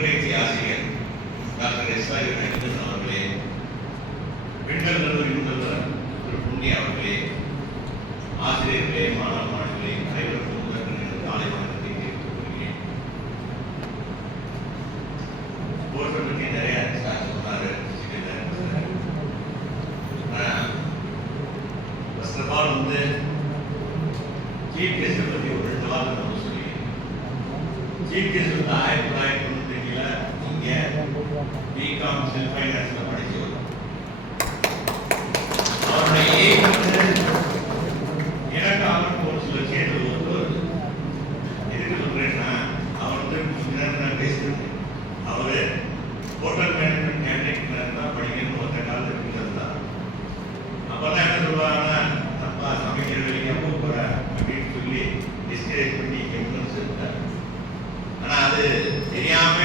உடற்பயிற்சி ஆசிரியர் doctor SR நகிதன் அவர்களே, பெண்கள் கல்லூரி முதல்வர் திரு புண்ணியா அவர்களே, ஆசிரியர்களே, மாணவ மாணவிகளே, அனைவருக்கும் முதற்கண் காலை வணக்கத்தை தெரிவித்துக் கொள்கிறேன். ஸ்போர்ட்ஸை பற்றி நிறைய சொன்னாரு. ஃபர்ஸ்ட் ஆஃப் ஆல் வந்து சீஃப் கெஸ்ட்டை பற்றி ஒரு 2 வாரம் நம்ம சொல்லி, சீஃப் கெஸ்ட் வந்து 1992 இங்கே பிகாம் செல்ஃப் ஃபைனான்ஸில் படிச்சு வரும். அவருடைய எய்ம் வந்து எனக்கு அவருக்கு ஒரு சில சேர்ந்து வருது. எதுக்கு சொல்றேன்னா, அவர் வந்து நான் பேசுறேன், அவர் ஹோட்டல் மேனேஜ்மெண்ட் கேண்டீன் தான் படிக்கணும் அந்த காலத்தில் இருந்தார். அப்பெல்லாம் என்ன சொல்லுவாங்கன்னா, தப்பா சமைக்கிற வேலைக்கு அப்போ போகிற அப்படின்னு சொல்லி டிஸ்கரேஜ் பண்ணி இங்கே சேர்த்தார். ஆனால் அது தெரியாம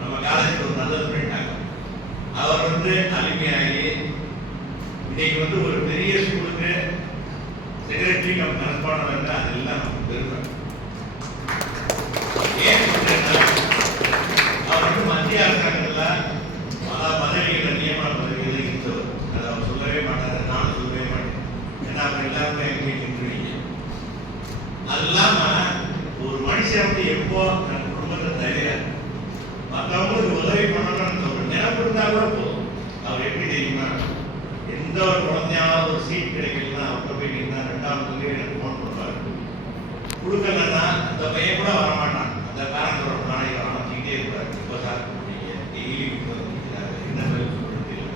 நம்ம காலேஜுக்கு ஒரு நல்லது பண்ணிட்டாங்க. அவர் வந்து அலுமையாகி இன்னைக்கு வந்து ஒரு பெரிய ஸ்கூலுக்கு செக்ரட்டரி கம் கரஸ்பாண்டன்ட் வந்து அதெல்லாம் நமக்கு பெருமை. ஏன் சொல்றேன்னா, அவர் வந்து மத்திய அரசாங்கத்தில் பல பதவிகள் நியமன பதவிகள் இருந்தவர். அதை அவர் சொல்லவே மாட்டார், நானும் சொல்லவே மாட்டேன். ஏன்னா அவர் எல்லாருமே எங்கே நின்றுவீங்க. அது இல்லாமல் ஒரு மனுஷன் வந்து எப்போ தன் குடும்பத்தை தவிர மற்றவங்களுக்கு உதவி பண்ணணும்னு ஒரு நினைப்பு இருந்தால் கூட போதும். அவர் எப்படி தெரியுமா, எந்த ஒரு குழந்தையாவது ஒரு சீட் கிடைக்கலன்னா அவர்கிட்ட போய் நின்னா 2வது சொல்லி எனக்கு ஃபோன் பண்ணுவார். கொடுக்கலன்னா அந்த பையன் கூட வரமாட்டான். அந்த பேரண்ட்ஸோட நாளைக்கு வளர்த்திக்கிட்டே இருப்பார். இப்போ சார் பண்ணீங்க டெய்லி என்ன பதில் சொல்றது தெரியல.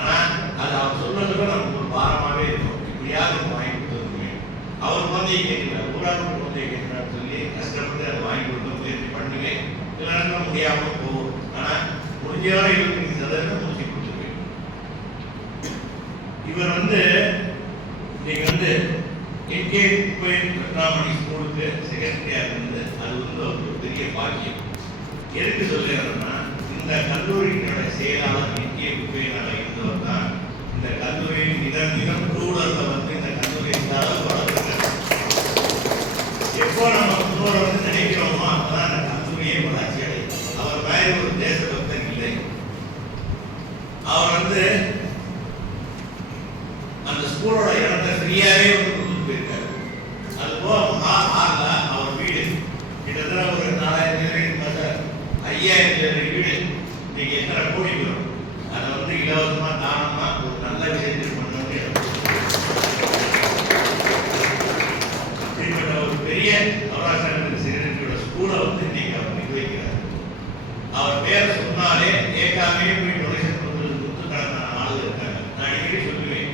ஆனால் அது அவர் சொல்றதுக்கு நமக்கு ஒரு பாரமாகவே இருக்கும். இப்படியாவது வாங்கி கொடுத்துருக்கீங்க. அவர் குழந்தையை கேட்கிறார், ஊராக குழந்தையை கேட்கிறான்னு சொல்லி கஷ்டப்பட்டு அதை வாங்கி கொடுக்க முயற்சி பண்ணுவேன். சில நேரத்தில் முடியாமல் போகும். ஆனால் முடிஞ்சவரை 25% முடிச்சு கொடுத்துருவேன். இவர் வந்து இன்னைக்கு வந்து என்கே ரத்னாமணி ஸ்கூலுக்கு செக்ரட்டரியா இருந்து அது வந்து ஒரு பெரிய பாக்கியம். எதுக்கு சொல்லுறேன்னா, இந்த கல்லூரியினோட செயலாளர் என்கே குப்பையினால இருந்தவர் தான் இந்த கல்லூரியின் நிதம் ரூலர்ல வந்து இந்த கல்லூரி இந்த அளவுக்கு வளர்த்துருக்காரு. எப்போ நம்ம முன்னோரை வந்து நினைக்கிறோமோ அப்பதான் அந்த கல்லூரியே வளர்ச்சி அடையும். அவர் மாதிரி ஒரு தேசபக்தன் இல்லை. அவர் வந்து அந்த ஸ்கூலோட இடத்தை ஃப்ரீயாவே வந்து கொடுத்துட்டு போயிருக்காரு. அது போக ஆறுல அவர் வீடு கிட்டத்தட்ட ஒரு 4000 5000 வீடு இன்னைக்கு எத்தனை கோடி வரும். அதை வந்து இலவசமா தானமா ஒரு நல்ல விஷயத்தில் பண்ணணும்னு அப்படிப்பட்ட ஒரு பெரிய அவராசன் செக்ரட்டரியோட ஸ்கூலை வந்து இன்னைக்கு அவர் நிர்வகிக்கிறார். அவர் பேரை சொன்னாலே கேட்காமே போய் டொனேஷன் கொடுத்துக்கான ஆளுங்க இருக்காங்க. நான் அடிக்கடி சொல்லுவேன்,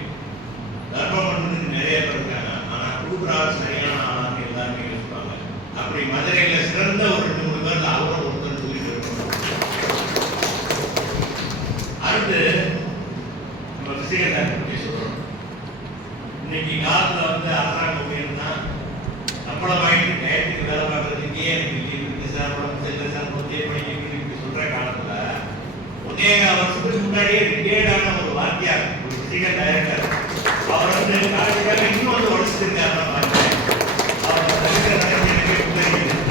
தர்மம் பண்ணுறதுக்கு நிறைய பேர் இருக்காங்க, ஆனால் கொடுக்குற ஆள் சரியான ஆளான்னு எல்லாருமே யோசிப்பாங்க. அப்படி மதுரையில் சிறந்த ஒரு 2-3 பேர் அவரும் ஒருத்தர் சொல்லிட்டு இருக்கணும். அடுத்து நம்ம விஷயத்தை பற்றி சொல்றோம். இன்னைக்கு காலத்தில் வந்து அரசாங்கம் உயர்ந்தா சம்பளம் வாங்கிட்டு டயத்துக்கு வேலை பார்க்கறதுக்கே எனக்கு இருக்கு சார், செல்ல சார் பொத்தியே படிக்க சொல்ற காலத்தில் 1.5 வருஷத்துக்கு முன்னாடியே ரிட்டையர்டான ஒரு வாத்தியார், ஒரு பிசிக்கல் டைரக்டர், அவர் வந்து காலேஜுக்காக இன்னும் வந்து உடச்சிருக்காரு. நான் பார்த்தேன். அவர்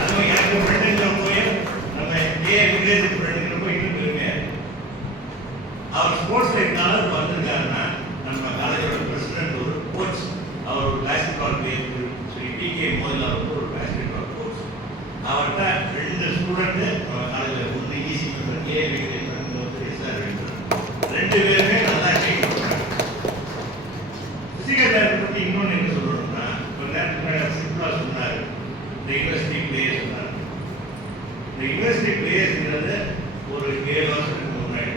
அதுவும் எனக்கு ஃப்ரெண்டுங்கிற போய் நம்ம வில்லேஜ் ஃப்ரெண்டுங்கிற போய் இன்னும் பெருமையா. அவர் ஸ்போர்ட்ஸ்ல இருந்தாலும் வந்திருக்காருன்னா நம்ம காலேஜோட பிரசிடென்ட் ஒரு கோச், அவர் ஒரு பேஸ்கெட்பால் பிளேயர் ஸ்ரீ டி.கே. மோதிலால் வந்து ஒரு பேஸ்கெட்பால் கோச். அவர்கிட்ட 2 ஸ்டூடெண்ட் நம்ம காலேஜில் ஒன்று ஈசி ஏ வெங்கடேஷ் வந்து எஸ்ஆர் வெங்கடேஷ் 2 பேருமே நல்லா ட்ரெயின் பண்ணுறாங்க. பிசிக்கல் டேரக்டர் பற்றி இன்னொன்று என்ன சொல்லணும்னா, ஒரு நேரத்துக்கு சிம்பிளா சொன்னார், இந்த யூனிவர்சிட்டி பிளேயர்ஸ் சொன்னார். இந்த யூனிவர்சிட்டி பிளேயர்ஸ்ங்கிறது ஒரு 7 வருஷத்துக்கு முன்னாடி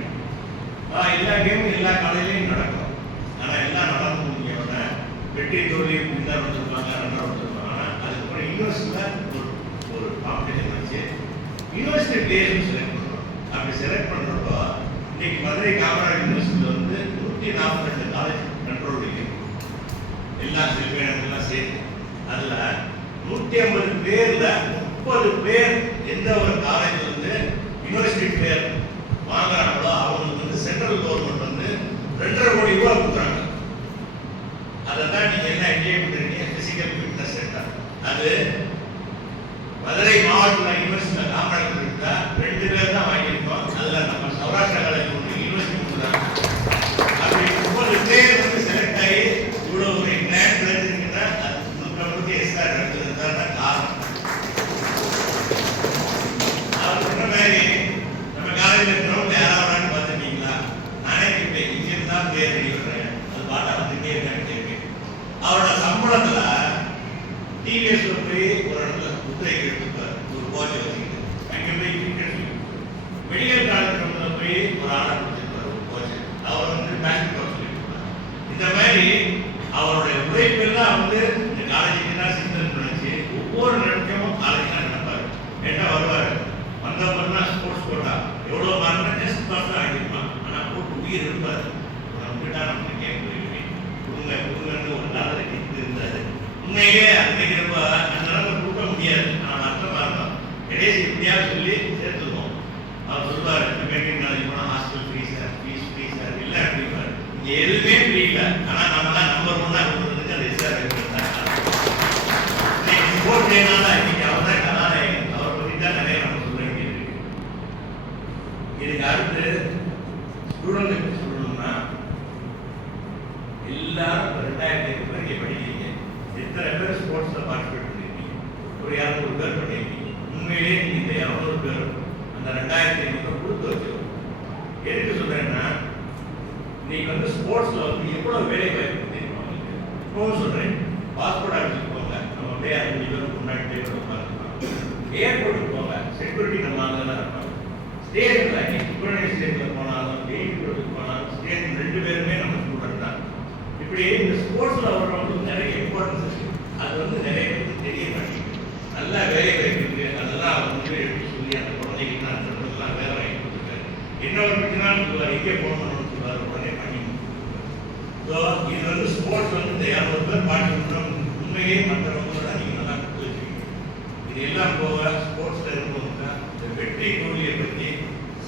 எல்லா கேமும் எல்லா காலையிலையும் நடக்கும். ஆனால் எல்லாம் நடந்து முடிஞ்சவொடனே வெற்றி தோல்வி இருந்தால் வந்துருப்பாங்க, 2 வந்துருப்பாங்க. ஆனால் அதுக்கப்புறம் யூனிவர்சிட்டியில் ஒரு காம்படிஷன் வச்சு யூனிவர்சிட்டி பிளேயர்ஸ் செலக்ட் பண்ணுறோம். அப்படி செலக்ட் பண்ணுறப்போ இன்னைக்கு மதுரை காமராஜ் யூனிவர்சிட்டியில் வந்து 142 காலேஜ் கண்ட்ரோல் இருக்கு, எல்லாம் செல்வேனெல்லாம் சேர்த்து. அதில் 150 பேர்ல 30 பேர் எந்த ஒரு காலேஜ் வந்து யூனிவர்சிட்டி பேர் வாங்குறாங்களோ அவங்களுக்கு வந்து சென்ட்ரல் கவர்மெண்ட் வந்து 2.5 கோடி ரூபாய் கொடுக்குறாங்க. அதை தான் நீங்க என்ன என்ஜாய் பண்றீங்க, பிசிக்கல் ஃபிட்னஸ் சென்டர். அது மதுரை மாவட்டத்தில் யூனிவர்சிட்டியில் காமராஜ் கொடுத்தா 2 பேர் தான் வாங்கியிருக்கோம். அதுல நம்ம சௌராஷ்டிரா காலேஜ் 23 தான். அப்படி 30 பேர் வந்து செலக்ட் ஆகி இவ்வளவு ஒரு கிராண்ட் கிடைச்சிருக்குன்னா அது நமக்கு எஸ்ஆர் நடத்துறதுதான் காரணம். அவர் சொன்ன மாதிரி நம்ம காலேஜில் கிரௌண்ட்ல யாராவது பார்த்துட்டீங்களா? நானே கேட்பேன், இங்கிருந்து தான் பேர் ரெடி பண்றேன், அது பாட்டா வந்துட்டே இருக்கான்னு கேட்பேன். அவரோட சம்பளத்துல டிவிஎஸ்ல போய் ஒரு இடத்துல முத்திரை எடுத்துப்பார், ஒரு கோச்சை வச்சுக்கிட்டு அங்கே போய் மெடிக்கல் காலேஜ் போய் ஒரு ஆளை கொடுத்துருப்பார், ஒரு கோச்சை. அவர் வந்து பேங்க் சொல்லிட்டு இந்த மாதிரி அவருடைய உழைப்பெல்லாம் வந்து இந்த காலேஜுக்கு தான் சிந்தனை நினைச்சு ஒவ்வொரு நிமிஷமும் காலேஜ் தான் நினைப்பாரு. கேட்டா வருவாரு, வந்தப்பன்னா ஸ்போர்ட்ஸ் கோட்டா எவ்வளவு மரண டெஸ்ட் பாஸ் தான் ஆகிருப்பான், ஆனா போட்டு உயிர் இருப்பாரு. நம்மகிட்ட நமக்கு கேட்க கொடுங்கன்னு ஒரு காலத்தில் கேட்டு இருந்தாரு. உண்மையிலே அன்னைக்கிறப்ப அந்த நிலைமை கொடுக்க முடியாது. ஆனால் அர்த்தமா இருக்கும், கடைசி எப்படியாவது சொல்லி சேர்த்துருவோம். அவர் சொல்லுவார், மெடிக்கல் காலேஜ் போனால் hostel free sir, fees free sir இல்லை அப்படிப்பாரு. இங்கே எதுவுமே ஃப்ரீ இல்லை. ஆனால் நம்மளாம் நம்பர் 1 கொடுத்ததுக்கு அந்த எஸ்ஆர் இன்னைக்கு ஸ்போர்ட் டேனால இன்னைக்கு அவர் தான் கதாநாயகன். அவரை பற்றி தான் நிறைய நம்ம சொல்ல வேண்டியது. இதுக்கு அடுத்து ஸ்டூடெண்ட்ஸுக்கு சொல்லணும்னா எல்லாரும் 2000 பேர் இங்கே படிக்கிறீங்க. எத்தனை பேர் ஸ்போர்ட்ஸ்ல பார்ட்டிசிபேட் பண்ணிருக்கீங்க? ஒரு 200 பேர் பண்ணிருக்கீங்க. உண்மையிலேயே நீங்க இந்த 200 பேர் அந்த 2500 கொடுத்து வச்சிருக்கோம். எதுக்கு சொல்றேன்னா, நீங்க வந்து ஸ்போர்ட்ஸ்ல வந்து எவ்வளவு வேலை வாய்ப்பு தெரியுமா? இப்பவும் சொல்றேன், பாஸ்போர்ட் ஆஃபீஸுக்கு போங்க, நம்ம அப்படியே 5 பேருக்கு முன்னாடி டேபிள் உட்காந்துருக்கோம். ஏர்போர்ட்டுக்கு போங்க, செக்யூரிட்டி நம்ம அங்கே தான் இருப்பாங்க. ஸ்டேஷன்ல சுப்பிரமணிய ஸ்டேஷன்ல போனாலும் டெய்லிக்கு போனாலும் ஸ்டேஷன் 2 பேருமே நம்ம ஸ்டூடெண்ட் தான். இப்படி இந்த ஸ்போர்ட்ஸ்ல வர்றவங்களுக்கு நிறைய இம்பார்ட்டன்ஸ் இருக்கு. அது வந்து நிறைய பேருக்கு தெரிய மாட்டேங்குது. நல்லா வேலை வாய்ப்பு அதெல்லாம் வந்து எடுத்து சொல்லி அந்த குழந்தைக்கு நான் சொல்றதெல்லாம் வேலை வாங்கி கொடுத்துருக்காரு. என்ன ஒரு பிரச்சனாலும் சொல்லுவார், எங்கே போகணும்னு சொல்லுவார், உடனே பண்ணி கொடுத்துருக்காரு. இது வந்து ஸ்போர்ட்ஸ் வந்து இந்த 200 பேர் பார்ட்டிசிபேட் உண்மையே மற்றவங்களோட நீங்க நல்லா கொடுத்து வச்சுக்கீங்க. இது எல்லாம் போக ஸ்போர்ட்ஸ்ல இருக்கவங்க இந்த வெற்றி தோல்வியை பற்றி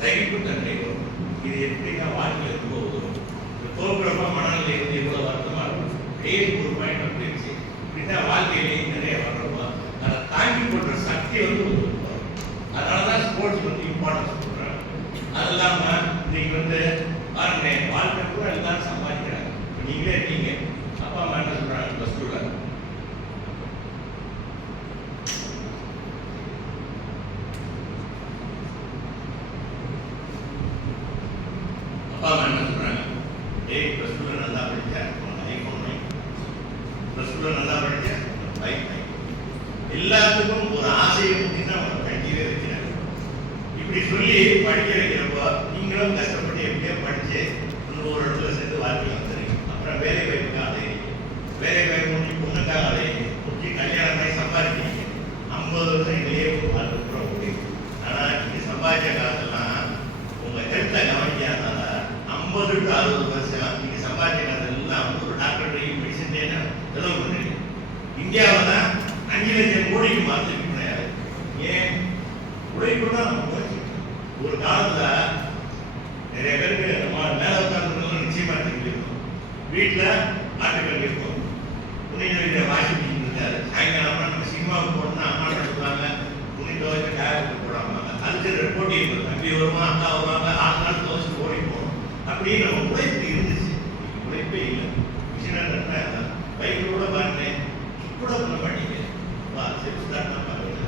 சகிப்புத்தன்மை வரும். இது எப்படின்னா வாழ்க்கையில் ரொம்ப உதவும். தோற்கிறப்ப மனநிலை வந்து எவ்வளவு வருத்தமா இருக்கும், ஒரு பாயிண்ட் ஆஃப் இருந்துச்சு. இப்படிதான் வாழ்க்கையிலேயே நிறைய வர்றப்போ அதை தாங்கி போடுற சக்தி வந்து வரும். அதனாலதான் ஸ்போர்ட்ஸ் வந்து இம்பார்ட்டன்ஸ் கொடுக்குறாங்க. அது இல்லாம இன்னைக்கு வந்து பாருங்க, வாழ்க்கை கூட எல்லாரும் சம்பாதிக்கிறாங்க. நீங்களே இருக்கீங்க, அப்பா அம்மா என்ன சொல்றாங்க, +2 அப்பா அம்மா என்ன சொல்றாங்க, +2 நல்லா படிச்சா ஐஃபோன் வாங்கி, +2 நல்லா படிச்சா பைக் வாங்கி. எல்லாத்துக்கும் ஒரு ஆசையை முக்கினா அவங்க கட்டியே வைக்கிறாங்க. இப்படி சொல்லி படிக்க வைக்கிறப்போ நீங்களும் கஷ்டப்பட்டு எப்படியோ படிச்சு ஒரு இடத்துல சேர்ந்து வாழ்க்கை வந்துடுறீங்க. அப்புறம் வேலை வாய்ப்புக்காக அலையிறீங்க, வேலை வாய்ப்பு முடிஞ்சு பொண்ணுக்காக அலையிறீங்க, முடிஞ்சு கல்யாணம் பண்ணி சம்பாதிக்கிறீங்க. 50 வருஷம் இதுலேயே வாழ்க்கை கூட முடியும். ஆனால் நீங்க சம்பாதிச்ச காலத்தெல்லாம் உங்க ஹெல்த்தை கவனிக்காதனால 50 to 60 வருஷம் நீங்க சம்பாதிச்ச காலத்தெல்லாம் ஒரு டாக்டர் மெடிசன் செலவு பண்றீங்க. இந்தியாவில் தான் 5 லட்சம் கோடிக்கு மாற்றிருக்கீங்க. ஏன்? உழைப்பு தான் நம்ம போச்சு. ஒரு காலத்துல நிறைய பேருக்கு நம்ம மேல உட்கார்ந்து நிச்சயமா தெரிஞ்சிருக்கும். வீட்டுல ஆட்டுக்கள் இருக்கும், துணி துவைக்கிற வாஷிங் மிஷின் இருக்காது. சாயங்காலம் நம்ம சினிமாவுக்கு போனோம்னா அம்மா சொல்லுவாங்க, துணி துவைக்க டேரக்ட் போடாம அதுக்கு போட்டி இருக்கும். தம்பி வருவான், அக்கா வருவாங்க, 6 நாள் துவைச்சு ஓடி போகணும். அப்படியே நம்ம உழைப்பு இருந்துச்சு. உழைப்பே இல்லை. மிஷினா கட்டினா பைக்கில் கூட பாருங்க, கூட பண்ண மாட்டீங்க. செல்ஃப் தான் பாருங்க,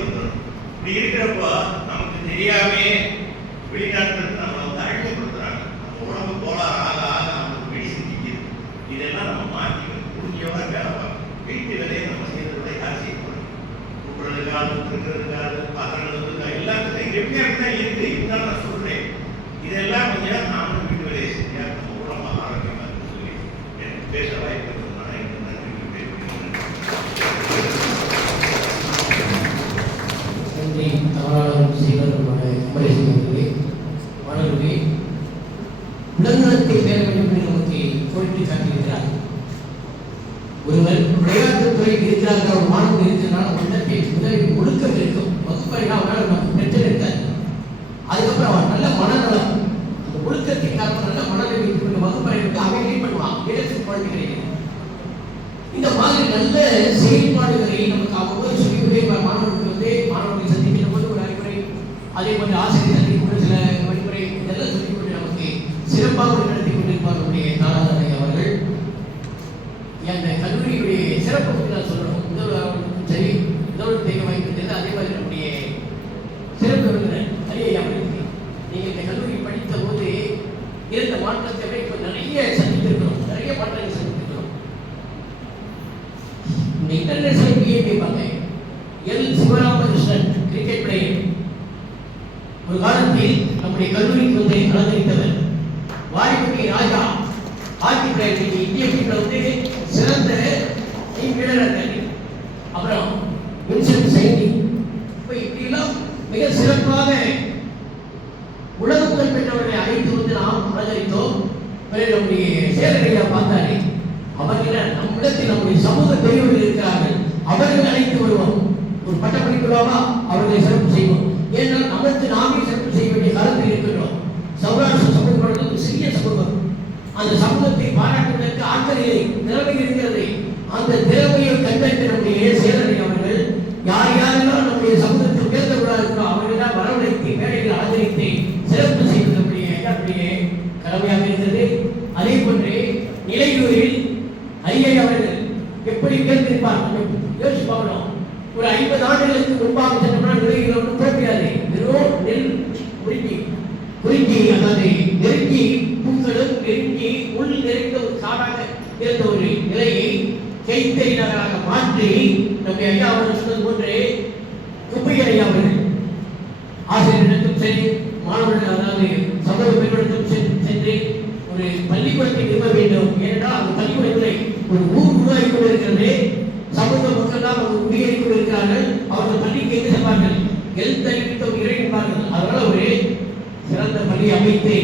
வந்துடும். இப்படி இருக்கிறப்போ நமக்கு தெரியாமே வெளிநாட்டுக்கு நம்மளை வந்து அழிவுபடுத்துறாங்க. நம்ம உடம்பு போலாம் ஆக ஆக நமக்கு மெடிசன் நிற்கிது. இதெல்லாம் நம்ம மாற்றிக்கணும். முடிஞ்சவரை வேலை பார்க்கணும். வீட்டு வேலையை நம்ம செய்யறதை யார் செய்யணும்? கூப்பிடுறதுக்காக, இருக்கிறதுக்காக, பாத்திரங்களுக்காக எல்லாத்துக்கும் எப்படியா தான் இருக்கு. இதுதான் நான் சொல்றேன். இதெல்லாம் கொஞ்சம் நாமளும் வீட்டு வேலையை செஞ்சா நம்ம உடம்பு ஆரோக்கியமா இருக்கு சொல்லி எனக்கு பேச வாய்ப்பு இருக்கிறதுனால எனக்கு நன்றி பேசுகிறேன். நன்றி. தவறாளர் செய்வதற்கான குமரேசனே மாணவர்களே, உடல்நலத்தை பெற வேண்டும் என்று நமக்கு கோரிக்கை காட்டியிருக்கிறார். ஒருவர் விளையாட்டுத் துறையில் இருக்கிறார்கள், ஒரு மாணவன் இருக்கிறார், உள்ளத்தை முதலில் ஒழுக்கம் இருக்கும். வகுப்பறையில் அவனால் நமக்கு பிரச்சனை இருக்காது. அதுக்கப்புறம் அவன் நல்ல மனநலம், அந்த ஒழுக்கத்தின் காரணம் நல்ல மனதை வைத்துக் கொண்டு வகுப்பறைக்கு அவன் லீட் பண்ணுவான். இடத்தில் குழந்தைகளை இந்த மாதிரி நல்ல செயல்பாடுகளை நமக்கு அவ்வளவு சொல்லிக்கொண்டே மாணவர்களுக்கு வந்து மாணவர்களை சந்திக்கின்ற போது இன்டர்நேஷனல் பிஏ கேட்பாங்க. L Sivaramakrishnan cricket player. ஒரு காலத்தில் நம்முடைய கல்லூரிக்கு வந்து அலங்கரித்தவர். வாரிபட்டி ராஜா ஹாக்கி பிளேயர், இந்திய டீம்ல வந்து சிறந்த டீம் வீரராக இருக்காரு. அப்புறம் வின்சென்ட் சைனி. இப்போ இப்படிலாம் மிக சிறப்பாக உலக புகழ் பெற்றவர்களை அழைத்து வந்து நாம் அலங்கரித்தோம். பிறகு நம்முடைய சேரரையா பார்த்தாரு. அவர்கள் நம்மிடத்தில் நம்முடைய சமூக பெரியவர்கள் இருக்கிறார்கள், அவர்கள் அழைத்து வருவோம். ஒரு பட்டப்படிப்புலாவா அவர்களை சிறப்பு செய்வோம். ஏன்னால் நமக்கு நாமே சிறப்பு செய்ய வேண்டிய காலத்தில் இருக்கின்றோம். சௌராஷ்டிர சமூகம் ஒரு சிறிய சமூகம். அந்த சமூகத்தை பாராட்டுவதற்கு ஆற்றலிலே திறமை இருக்கிறது. அந்த திறமையை கண்டறிந்த நம்முடைய சேரரை அவர்கள் யார் யாரெல்லாம் நம்முடைய சமூகத்தில் உயர்ந்தவர்களாக அவர்களெல்லாம் வரவழைத்து மேடையில் ஆதரித்து சிறப்பு செய்வது நம்முடைய கடமையாக இருக்கிறது. அதே போன்று நிலையூரில் ஐயா அவர்கள் எப்படி உயர்ந்திருப்பார் யோசிச்சு பார்க்கணும். ஒரு 50 ஆண்டுகளுக்கு முன்பாக சென்றோம்னா நிலையில் ஒன்றும் போட்டியாது. வெறும் நெல் குறிஞ்சி அதாவது நெருங்கி பூக்களும் நெருங்கி உள் நிறைந்த ஒரு காடாக இருந்த ஒரு நிலையை கைத்தறி நகராக மாற்றி நம்முடைய ஐயா அவர்கள் சொன்னது போன்று குப்பையர் ஐயா அவர்கள் ஆசிரியரிடத்தும் சரி, மாணவர்கள் அதாவது சமூக பெண்களிடத்தும் சென்று ஒரு பள்ளிக்கூடத்தை நிறுவ வேண்டும். ஏனென்றால் அந்த பள்ளிக்கூடங்களை ஒரு ஊர் உருவாகி கொண்டிருக்கிறது. சமூக மக்கள் தான் அவங்க குடியேறி கொண்டிருக்கிறார்கள். அவர்கள் பள்ளிக்கு எங்கு செல்வார்கள்? எழுத்தறிவித்தம் இறை என்பார்கள். அதனால ஒரு சிறந்த பள்ளி அமைத்து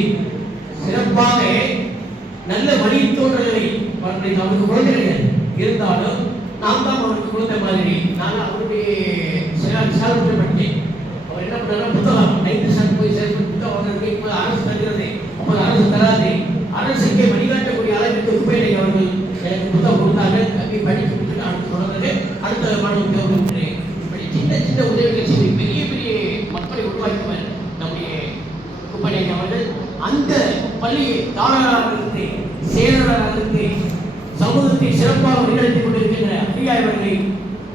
சிறப்பாக நல்ல வழித்தோன்றல்களை அவருக்கு குழந்தைகள் இருந்தாலும் நாம் தான் அவருக்கு குழந்தை மாதிரி. நான் அவருடைய செயல்பட்டேன். அவர் என்ன பண்ணாரு, புத்தகம் 9th ஸ்டாண்டர்ட் போய் சேர்ந்து புத்தகம் வாங்குறதுக்கு இப்போ அரசு தருகிறது, அப்போது அரசு தராது. அரசுக்கே வழிகாட்டக்கூடிய அளவிற்கு குப்பையை அவர்கள் எனக்கு புத்தகம் கொடுத்தாங்க. கல்வி படித்து கொடுத்துட்டு அடுத்து தொடர்ந்து அடுத்த மாணவர்களுக்கு இப்படி சின்ன சின்ன உதவிகள் செய்து பெரிய பெரிய மக்களை உருவாக்குவர் நம்முடைய குப்பை அவர்கள். அந்த பள்ளியை தாளராக இருந்து செயலராக இருந்து சமூகத்தை சிறப்பாக வழிநடத்திக் கொண்டிருக்கின்ற ஐயா அவர்களை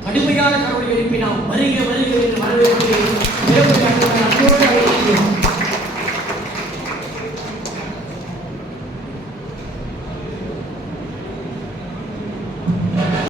கடுமையான கடவுளை எழுப்பி நாம் வருக வருக என்று வரவேற்கிறேன்.